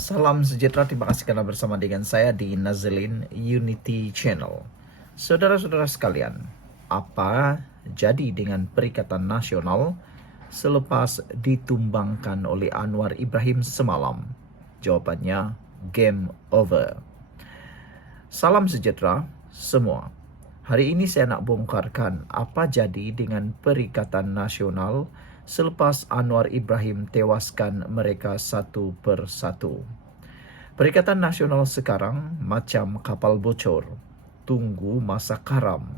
Salam sejahtera, terima kasih karena bersama dengan saya di Nazlin Unity Channel. Saudara-saudara sekalian, apa jadi dengan Perikatan Nasional selepas ditumbangkan oleh Anwar Ibrahim semalam? Jawabannya, game over. Salam sejahtera semua. Hari ini saya nak bongkarkan apa jadi dengan Perikatan Nasional selepas Anwar Ibrahim tewaskan mereka satu persatu. Perikatan Nasional sekarang macam kapal bocor, tunggu masa karam.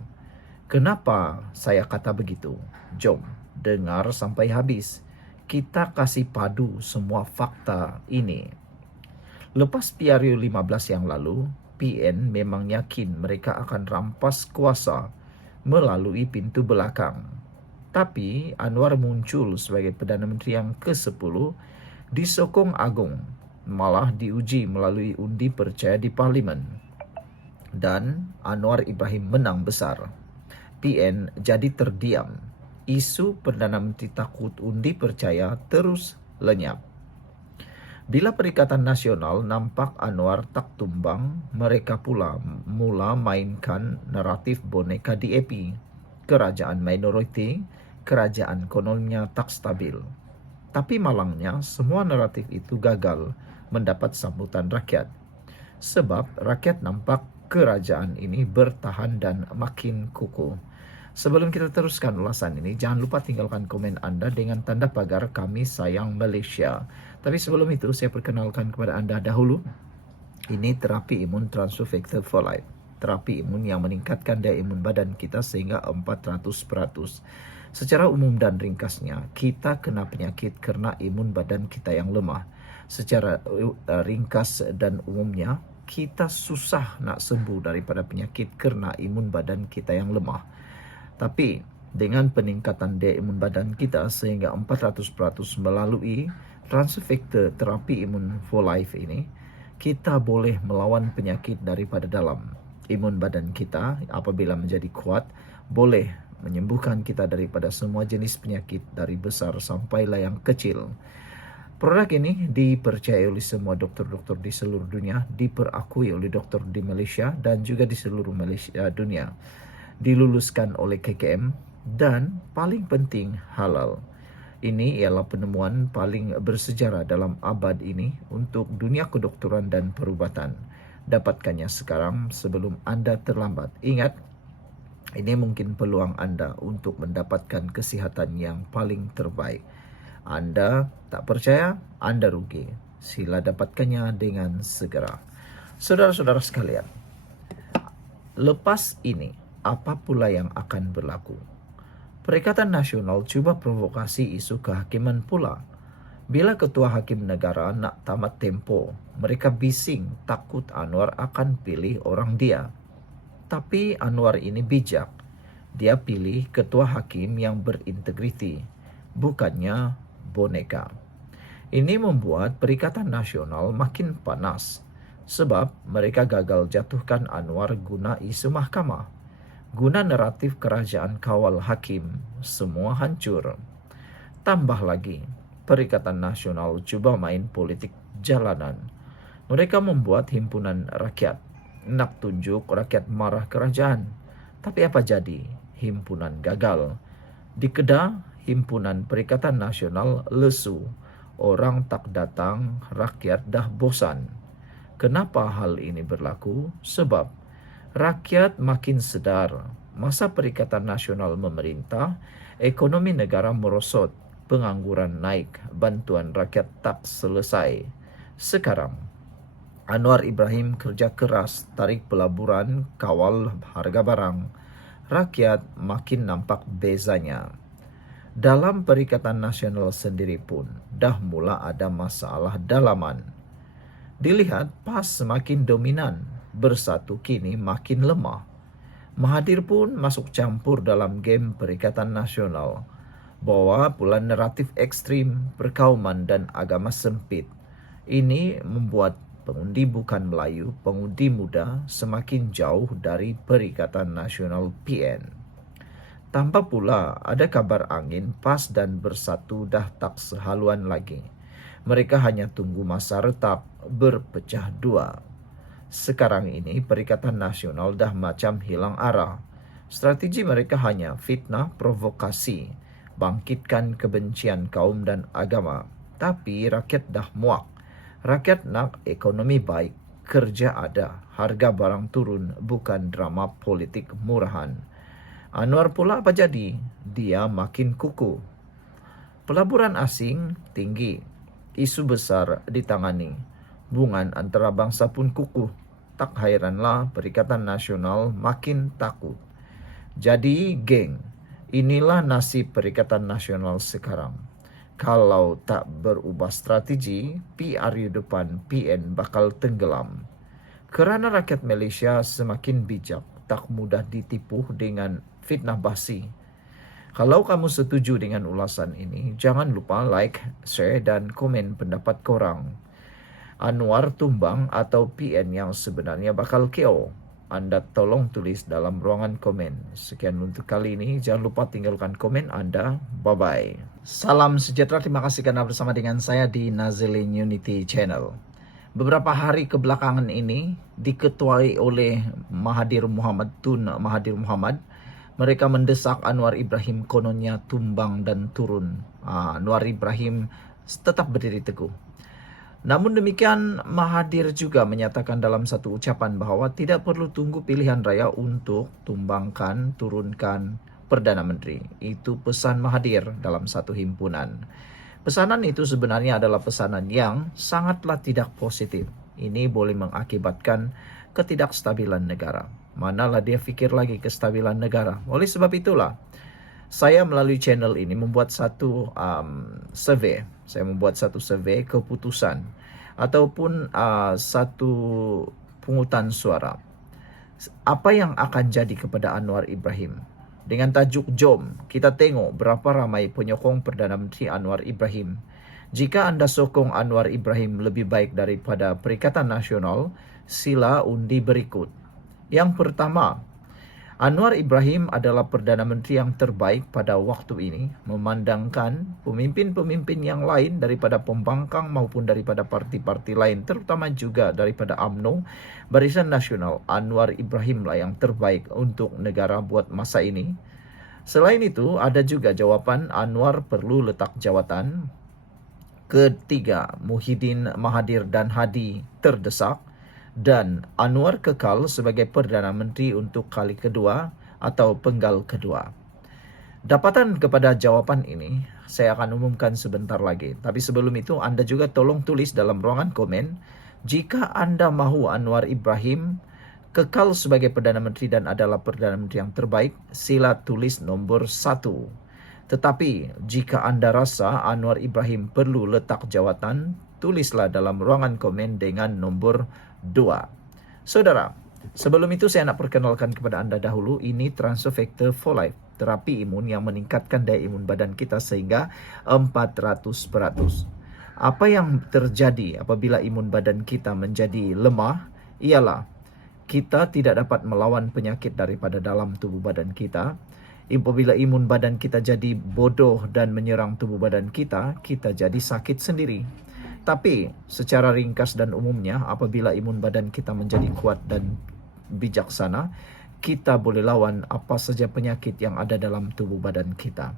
Kenapa saya kata begitu? Jom dengar sampai habis. Kita kasih padu semua fakta ini. Lepas PRU 15 yang lalu, PN memang yakin mereka akan rampas kuasa melalui pintu belakang. Tapi Anwar muncul sebagai Perdana Menteri yang ke-10 disokong Agung, malah diuji melalui undi percaya di Parlimen. Dan Anwar Ibrahim menang besar. PN jadi terdiam. Isu Perdana Menteri takut undi percaya terus lenyap. Bila Perikatan Nasional nampak Anwar tak tumbang, mereka pula mula mainkan naratif boneka DAP. Kerajaan minoriti, kerajaan kononnya tak stabil. Tapi malangnya semua naratif itu gagal mendapat sambutan rakyat. Sebab rakyat nampak kerajaan ini bertahan dan makin kukuh. Sebelum kita teruskan ulasan ini, jangan lupa tinggalkan komen Anda dengan tanda pagar Kami Sayang Malaysia. Tapi sebelum itu, saya perkenalkan kepada Anda dahulu. Ini terapi imun transfer factor for life. Terapi imun yang meningkatkan daya imun badan kita sehingga 400%. Secara umum dan ringkasnya, kita kena penyakit kerana imun badan kita yang lemah. Secara ringkas dan umumnya, kita susah nak sembuh daripada penyakit kerana imun badan kita yang lemah. Tapi dengan peningkatan daya imun badan kita sehingga 400% melalui transfer factor terapi imun for life ini, kita boleh melawan penyakit daripada dalam. Imun badan kita apabila menjadi kuat, boleh menyembuhkan kita daripada semua jenis penyakit dari besar sampailah yang kecil. Produk ini dipercayai oleh semua doktor-doktor di seluruh dunia, diperakui oleh doktor di Malaysia dan juga di seluruh dunia. Diluluskan oleh KKM dan paling penting halal. Ini ialah penemuan paling bersejarah dalam abad ini untuk dunia kedokteran dan perubatan. Dapatkannya sekarang sebelum Anda terlambat. Ingat, ini mungkin peluang Anda untuk mendapatkan kesihatan yang paling terbaik. Anda tak percaya, Anda rugi. Sila dapatkannya dengan segera. Saudara-saudara sekalian, lepas ini, apa pula yang akan berlaku? Perikatan Nasional cuba provokasi isu kehakiman pula. Bila ketua hakim negara nak tamat tempo, mereka bising takut Anwar akan pilih orang dia. Tapi Anwar ini bijak. Dia pilih ketua hakim yang berintegriti, bukannya boneka. Ini membuat Perikatan Nasional makin panas sebab mereka gagal jatuhkan Anwar guna isu mahkamah. Guna naratif kerajaan kawal hakim, semua hancur. Tambah lagi, Perikatan Nasional cuba main politik jalanan. Mereka membuat himpunan rakyat. Nak tunjuk rakyat marah kerajaan. Tapi apa jadi? Himpunan gagal. Di Kedah, himpunan Perikatan Nasional lesu. Orang tak datang, rakyat dah bosan. Kenapa hal ini berlaku? Sebab rakyat makin sedar masa Perikatan Nasional memerintah, ekonomi negara merosot, pengangguran naik, bantuan rakyat tak selesai. Sekarang, Anwar Ibrahim kerja keras tarik pelaburan, kawal harga barang. Rakyat makin nampak bezanya. Dalam Perikatan Nasional sendiri pun dah mula ada masalah dalaman. Dilihat PAS semakin dominan, Bersatu kini makin lemah. Mahathir pun masuk campur dalam game Perikatan Nasional. Bawa pula naratif ekstrim, perkauman dan agama sempit. Ini membuat pengundi bukan Melayu, pengundi muda semakin jauh dari Perikatan Nasional PN. Tambah pula ada kabar angin PAS dan Bersatu dah tak sehaluan lagi. Mereka hanya tunggu masa retak berpecah dua. Sekarang ini Perikatan Nasional dah macam hilang arah. Strategi mereka hanya fitnah, provokasi, bangkitkan kebencian kaum dan agama. Tapi rakyat dah muak. Rakyat nak ekonomi baik, kerja ada, harga barang turun, bukan drama politik murahan. Anwar pula apa jadi? Dia makin kukuh. Pelaburan asing tinggi, isu besar ditangani, hubungan antara bangsa pun kukuh. Tak hairanlah Perikatan Nasional makin takut. Jadi geng, inilah nasib Perikatan Nasional sekarang. Kalau tak berubah strategi, PRU depan PN bakal tenggelam. Kerana rakyat Malaysia semakin bijak, tak mudah ditipu dengan fitnah basi. Kalau kamu setuju dengan ulasan ini, jangan lupa like, share dan komen pendapat korang. Anwar tumbang atau PN yang sebenarnya bakal KO? Anda tolong tulis dalam ruangan komen. Sekian untuk kali ini. Jangan lupa tinggalkan komen Anda. Bye-bye. Salam sejahtera. Terima kasih karena bersama dengan saya di Nazilin Unity Channel. Beberapa hari kebelakangan ini diketuai oleh Mahathir Mohamad Tun Mahathir Mohamad. Mereka mendesak Anwar Ibrahim kononnya tumbang dan turun. Anwar Ibrahim tetap berdiri teguh. Namun demikian, Mahathir juga menyatakan dalam satu ucapan bahwa tidak perlu tunggu pilihan raya untuk tumbangkan, turunkan Perdana Menteri. Itu pesan Mahathir dalam satu himpunan. Pesanan itu sebenarnya adalah pesanan yang sangatlah tidak positif. Ini boleh mengakibatkan ketidakstabilan negara. Manalah dia fikir lagi kestabilan negara. Oleh sebab itulah, saya melalui channel ini membuat satu survey. Saya membuat satu survey keputusan ataupun satu pungutan suara. Apa yang akan jadi kepada Anwar Ibrahim? Dengan tajuk Jom, kita tengok berapa ramai penyokong Perdana Menteri Anwar Ibrahim. Jika anda sokong Anwar Ibrahim lebih baik daripada Perikatan Nasional, sila undi berikut. Yang pertama, Anwar Ibrahim adalah Perdana Menteri yang terbaik pada waktu ini, memandangkan pemimpin-pemimpin yang lain daripada pembangkang maupun daripada parti-parti lain, terutama juga daripada UMNO, Barisan Nasional. Anwar Ibrahim lah yang terbaik untuk negara buat masa ini. Selain itu, ada juga jawapan Anwar perlu letak jawatan. Ketiga, Muhyiddin, Mahathir dan Hadi terdesak. Dan Anwar kekal sebagai Perdana Menteri untuk kali kedua atau penggal kedua. Dapatan kepada jawapan ini saya akan umumkan sebentar lagi. Tapi sebelum itu anda juga tolong tulis dalam ruangan komen, jika anda mahu Anwar Ibrahim kekal sebagai Perdana Menteri dan adalah Perdana Menteri yang terbaik, sila tulis nombor 1. Tetapi jika anda rasa Anwar Ibrahim perlu letak jawatan, tulislah dalam ruangan komen dengan nombor 2. Saudara, sebelum itu saya nak perkenalkan kepada anda dahulu, ini Transfer Factor for Life, terapi imun yang meningkatkan daya imun badan kita sehingga 400%. Apa yang terjadi apabila imun badan kita menjadi lemah? Ialah kita tidak dapat melawan penyakit daripada dalam tubuh badan kita. Apabila imun badan kita jadi bodoh dan menyerang tubuh badan kita, kita jadi sakit sendiri. Tapi secara ringkas dan umumnya, apabila imun badan kita menjadi kuat dan bijaksana, kita boleh lawan apa saja penyakit yang ada dalam tubuh badan kita.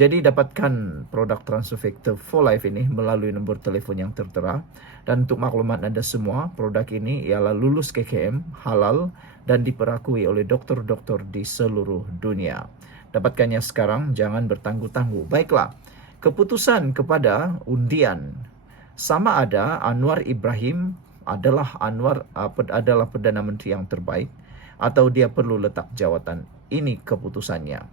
Jadi dapatkan produk Transfer Factor for Life ini melalui nombor telefon yang tertera. Dan untuk maklumat anda semua, produk ini ialah lulus KKM, halal dan diperakui oleh doktor-doktor di seluruh dunia. Dapatkannya sekarang, jangan bertangguh-tangguh. Baiklah, keputusan kepada undian. Sama ada Anwar Ibrahim adalah Perdana Menteri yang terbaik atau dia perlu letak jawatan. Ini keputusannya.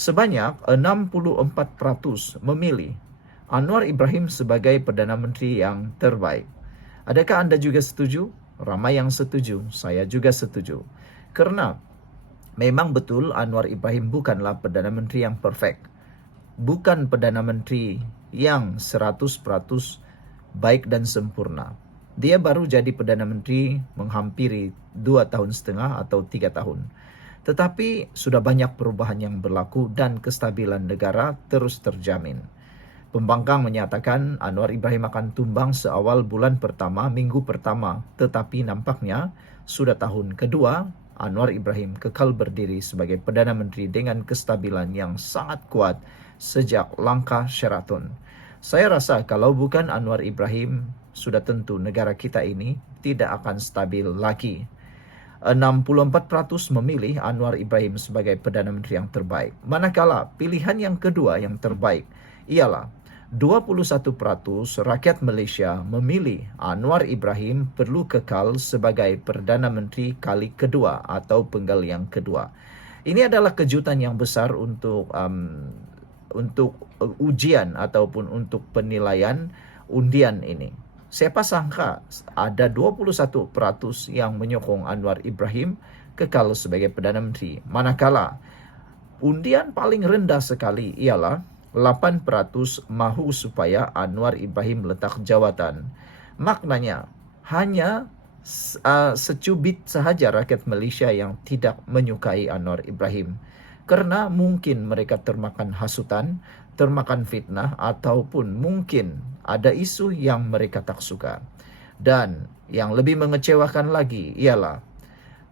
Sebanyak 64% memilih Anwar Ibrahim sebagai Perdana Menteri yang terbaik. Adakah anda juga setuju? Ramai yang setuju, saya juga setuju. Karena memang betul Anwar Ibrahim bukanlah Perdana Menteri yang perfect. Bukan Perdana Menteri yang 100% baik dan sempurna. Dia baru jadi Perdana Menteri menghampiri 2,5 tahun atau 3 tahun. Tetapi sudah banyak perubahan yang berlaku dan kestabilan negara terus terjamin. Pembangkang menyatakan Anwar Ibrahim akan tumbang seawal bulan pertama, minggu pertama. Tetapi nampaknya sudah tahun kedua, Anwar Ibrahim kekal berdiri sebagai Perdana Menteri dengan kestabilan yang sangat kuat sejak langkah Sheraton. Saya rasa kalau bukan Anwar Ibrahim, sudah tentu negara kita ini tidak akan stabil lagi. 64% memilih Anwar Ibrahim sebagai Perdana Menteri yang terbaik. Manakala pilihan yang kedua yang terbaik ialah 21% rakyat Malaysia memilih Anwar Ibrahim perlu kekal sebagai Perdana Menteri kali kedua atau penggal yang kedua. Ini adalah kejutan yang besar untuk ujian ataupun untuk penilaian undian ini. Siapa sangka ada 21% yang menyokong Anwar Ibrahim kekal sebagai Perdana Menteri. Manakala undian paling rendah sekali ialah 8% mahu supaya Anwar Ibrahim letak jawatan. Maknanya hanya secubit sahaja rakyat Malaysia yang tidak menyukai Anwar Ibrahim. Karena mungkin mereka termakan hasutan, termakan fitnah, ataupun mungkin ada isu yang mereka tak suka. Dan yang lebih mengecewakan lagi ialah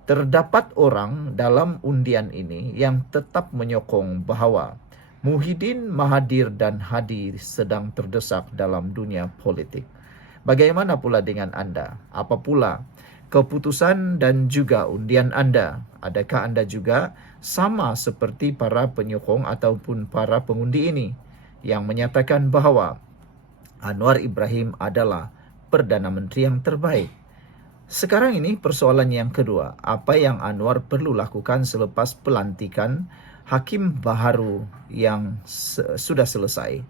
terdapat orang dalam undian ini yang tetap menyokong bahawa Muhyiddin, Mahathir dan Hadi sedang terdesak dalam dunia politik. Bagaimana pula dengan Anda? Apa pula keputusan dan juga undian Anda? Adakah Anda juga sama seperti para penyokong ataupun para pengundi ini yang menyatakan bahawa Anwar Ibrahim adalah Perdana Menteri yang terbaik? Sekarang ini persoalan yang kedua, apa yang Anwar perlu lakukan selepas pelantikan hakim baharu yang sudah selesai?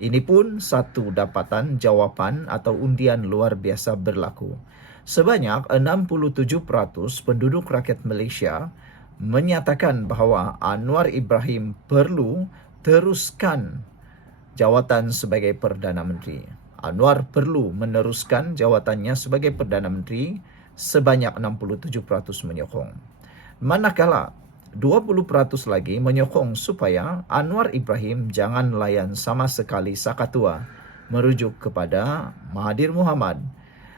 Ini pun satu dapatan jawapan atau undian luar biasa berlaku. Sebanyak 67% penduduk rakyat Malaysia menyatakan bahawa Anwar Ibrahim perlu teruskan jawatan sebagai Perdana Menteri. Anwar perlu meneruskan jawatannya sebagai Perdana Menteri, sebanyak 67% menyokong. Manakala 20% lagi menyokong supaya Anwar Ibrahim jangan layan sama sekali Sakatua, merujuk kepada Mahathir Mohamad.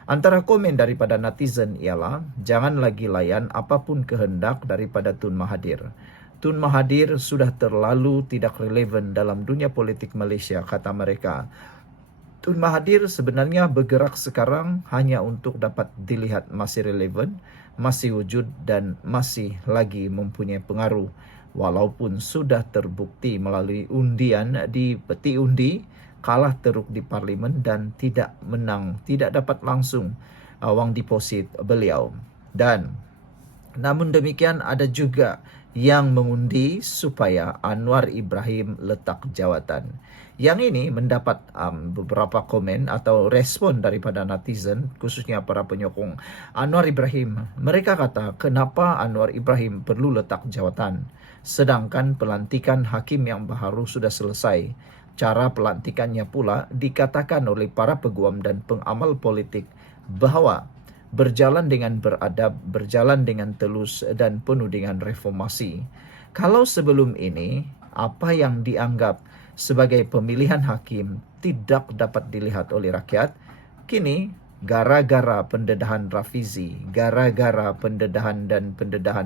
Antara komen daripada netizen ialah jangan lagi layan apapun kehendak daripada Tun Mahathir. Tun Mahathir sudah terlalu tidak relevan dalam dunia politik Malaysia, kata mereka. Tun Mahathir sebenarnya bergerak sekarang hanya untuk dapat dilihat masih relevan, masih wujud dan masih lagi mempunyai pengaruh. Walaupun sudah terbukti melalui undian di peti undi, kalah teruk di parlimen dan tidak menang, tidak dapat langsung wang deposit beliau. Dan namun demikian ada juga yang mengundi supaya Anwar Ibrahim letak jawatan. Yang ini mendapat beberapa komen atau respon daripada netizen, khususnya para penyokong Anwar Ibrahim. Mereka kata, kenapa Anwar Ibrahim perlu letak jawatan? Sedangkan pelantikan hakim yang baharu sudah selesai. Cara pelantikannya pula dikatakan oleh para peguam dan pengamal politik bahawa berjalan dengan beradab, berjalan dengan telus dan penuh dengan reformasi. Kalau sebelum ini, apa yang dianggap sebagai pemilihan hakim tidak dapat dilihat oleh rakyat, kini gara-gara pendedahan Rafizi, gara-gara pendedahan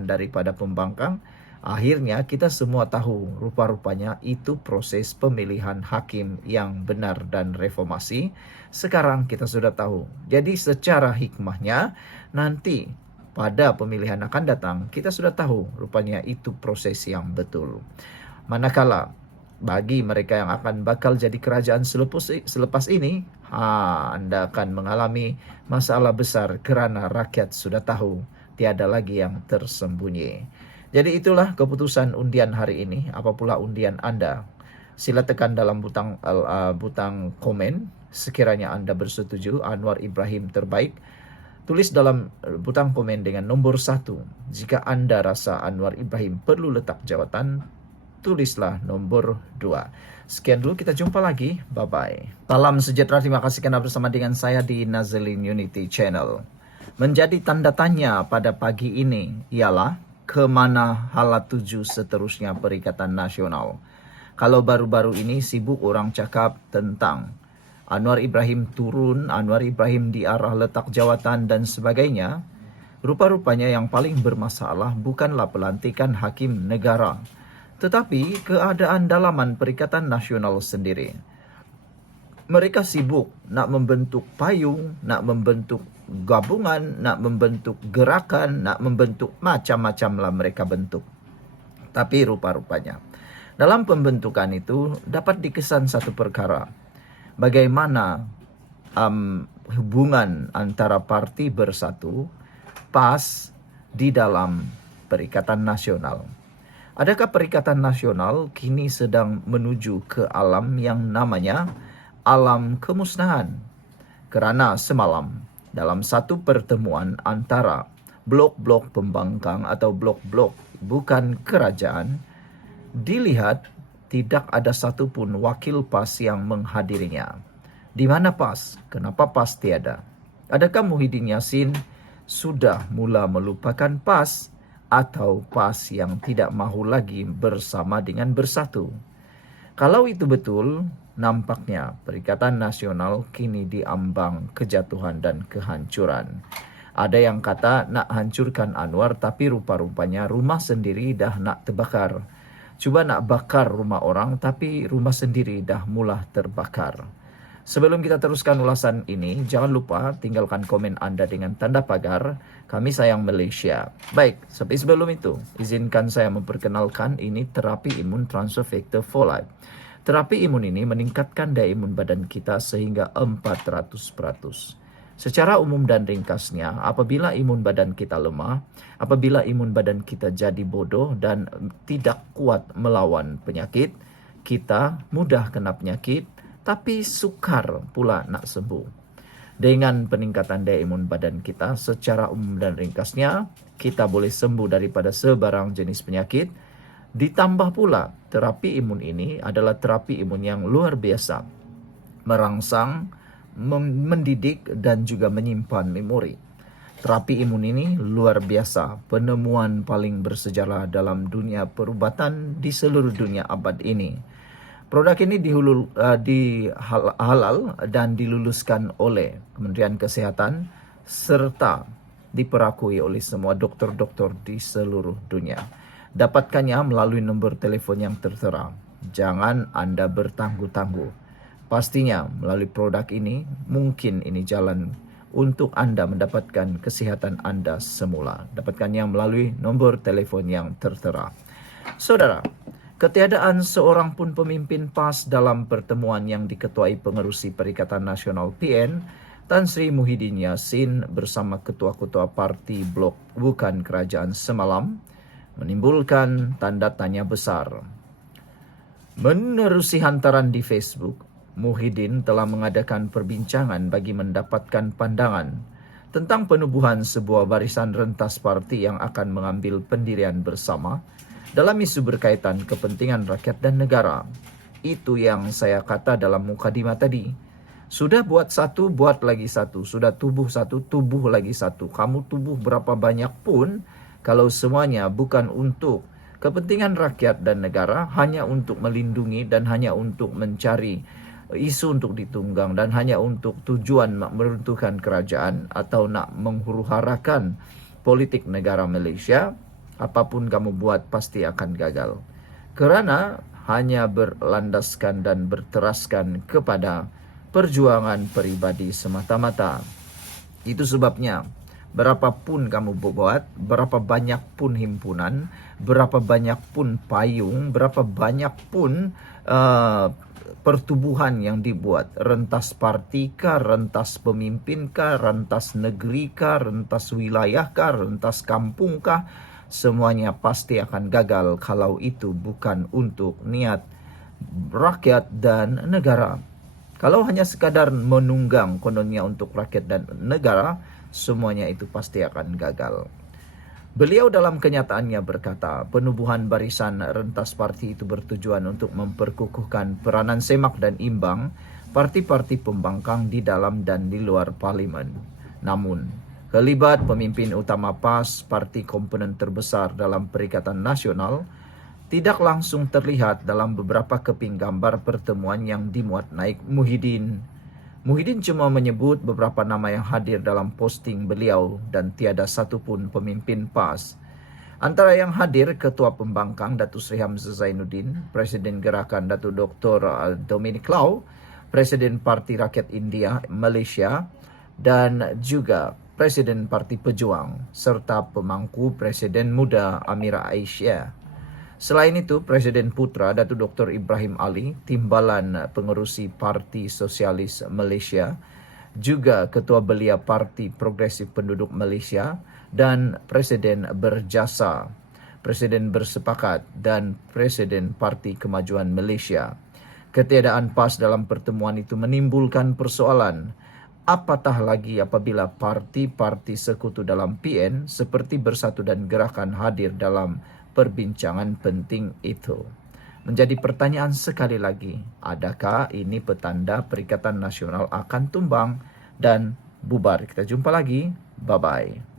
daripada pembangkang, akhirnya kita semua tahu rupa-rupanya itu proses pemilihan hakim yang benar dan reformasi. Sekarang kita sudah tahu. Jadi secara hikmahnya nanti pada pemilihan akan datang kita sudah tahu rupanya itu proses yang betul. Manakala bagi mereka yang akan bakal jadi kerajaan selepas ini, anda akan mengalami masalah besar kerana rakyat sudah tahu tiada lagi yang tersembunyi. Jadi itulah keputusan undian hari ini. Apa pula undian Anda? Sila tekan dalam butang komen sekiranya Anda bersetuju Anwar Ibrahim terbaik. Tulis dalam butang komen dengan nombor 1. Jika Anda rasa Anwar Ibrahim perlu letak jawatan, tulislah nombor 2. Sekian dulu, kita jumpa lagi. Bye-bye. Salam sejahtera, terima kasih kerana bersama dengan saya di Nazlin Unity Channel. Menjadi tanda tanya pada pagi ini ialah kemana hala tuju seterusnya Perikatan Nasional. Kalau baru-baru ini sibuk orang cakap tentang Anwar Ibrahim turun, Anwar Ibrahim diarah letak jawatan dan sebagainya, rupa-rupanya yang paling bermasalah bukanlah pelantikan hakim negara, tetapi keadaan dalaman Perikatan Nasional sendiri. Mereka sibuk nak membentuk payung, nak membentuk gabungan, nak membentuk gerakan, nak membentuk macam-macam lah mereka bentuk. Tapi rupa-rupanya dalam pembentukan itu dapat dikesan satu perkara. Bagaimana hubungan antara parti bersatu PAS di dalam Perikatan Nasional. Adakah Perikatan Nasional kini sedang menuju ke alam yang namanya alam kemusnahan? Kerana semalam dalam satu pertemuan antara blok-blok pembangkang atau blok-blok bukan kerajaan, dilihat tidak ada satupun wakil PAS yang menghadirinya. Di mana PAS? Kenapa PAS tiada? Adakah Muhyiddin Yassin sudah mula melupakan PAS atau PAS yang tidak mahu lagi bersama dengan bersatu? Kalau itu betul, nampaknya Perikatan Nasional kini diambang kejatuhan dan kehancuran. Ada yang kata nak hancurkan Anwar, tapi rupa-rupanya rumah sendiri dah nak terbakar. Cuba nak bakar rumah orang, tapi rumah sendiri dah mula terbakar. Sebelum kita teruskan ulasan ini, jangan lupa tinggalkan komen Anda dengan tanda pagar. Kami sayang Malaysia. Baik, tapi sebelum itu, izinkan saya memperkenalkan ini terapi imun transfer factor folate. Terapi imun ini meningkatkan daya imun badan kita sehingga 400%. Secara umum dan ringkasnya, apabila imun badan kita lemah, apabila imun badan kita jadi bodoh dan tidak kuat melawan penyakit, kita mudah kena penyakit, tapi sukar pula nak sembuh. Dengan peningkatan daya imun badan kita, secara umum dan ringkasnya, kita boleh sembuh daripada sebarang jenis penyakit. Ditambah pula, terapi imun ini adalah terapi imun yang luar biasa, merangsang, mendidik dan juga menyimpan memori. Terapi imun ini luar biasa, penemuan paling bersejarah dalam dunia perubatan di seluruh dunia abad ini. Produk ini halal dan diluluskan oleh Kementerian Kesehatan serta diperakui oleh semua doktor-doktor di seluruh dunia. Dapatkannya melalui nombor telefon yang tertera. Jangan Anda bertangguh-tangguh. Pastinya melalui produk ini, mungkin ini jalan untuk Anda mendapatkan kesihatan Anda semula. Dapatkannya melalui nombor telefon yang tertera. Saudara, ketiadaan seorang pun pemimpin PAS dalam pertemuan yang diketuai pengerusi Perikatan Nasional PN, Tan Sri Muhyiddin Yassin bersama ketua-ketua parti blok bukan kerajaan semalam, menimbulkan tanda tanya besar. Menerusi hantaran di Facebook, Muhyiddin telah mengadakan perbincangan bagi mendapatkan pandangan tentang penubuhan sebuah barisan rentas parti yang akan mengambil pendirian bersama dalam isu berkaitan kepentingan rakyat dan negara. Itu yang saya kata dalam mukadimah tadi. Sudah buat satu, buat lagi satu. Sudah tubuh satu, tubuh lagi satu. Kamu tubuh berapa banyak pun, kalau semuanya bukan untuk kepentingan rakyat dan negara, hanya untuk melindungi dan hanya untuk mencari isu untuk ditunggang dan hanya untuk tujuan meruntuhkan kerajaan atau nak menghuru-harakan politik negara Malaysia, apapun kamu buat pasti akan gagal. Kerana hanya berlandaskan dan berteraskan kepada perjuangan peribadi semata-mata. Itu sebabnya berapapun kamu buat, berapa banyak pun himpunan, berapa banyak pun payung, berapa banyak pun pertubuhan yang dibuat, rentas parti kah, rentas pemimpin kah, rentas negeri kah, rentas wilayah kah, rentas kampung kah, semuanya pasti akan gagal kalau itu bukan untuk niat rakyat dan negara. Kalau hanya sekadar menunggang kononnya untuk rakyat dan negara, semuanya itu pasti akan gagal. Beliau dalam kenyataannya berkata, penubuhan barisan rentas parti itu bertujuan untuk memperkukuhkan peranan semak dan imbang parti-parti pembangkang di dalam dan di luar parlimen. Namun, kelibat pemimpin utama PAS, parti komponen terbesar dalam Perikatan Nasional, tidak langsung terlihat dalam beberapa keping gambar pertemuan yang dimuat naik Muhyiddin. Muhyiddin cuma menyebut beberapa nama yang hadir dalam posting beliau dan tiada satupun pemimpin PAS. Antara yang hadir Ketua Pembangkang Datuk Seri Hamzah Zainuddin, Presiden Gerakan Datuk Dr. Dominic Lau, Presiden Parti Rakyat India Malaysia, dan juga Presiden Parti Pejuang, serta pemangku Presiden Muda Amira Aisyah. Selain itu, Presiden Putra Datuk Dr. Ibrahim Ali, Timbalan Pengerusi Parti Sosialis Malaysia, juga Ketua Belia Parti Progresif Penduduk Malaysia, dan Presiden Berjasa, Presiden Bersepakat, dan Presiden Parti Kemajuan Malaysia. Ketiadaan PAS dalam pertemuan itu menimbulkan persoalan, apatah lagi apabila parti-parti sekutu dalam PN seperti Bersatu dan Gerakan hadir dalam perbincangan penting itu. Menjadi pertanyaan sekali lagi, adakah ini petanda Perikatan Nasional akan tumbang dan bubar? Kita jumpa lagi. Bye-bye.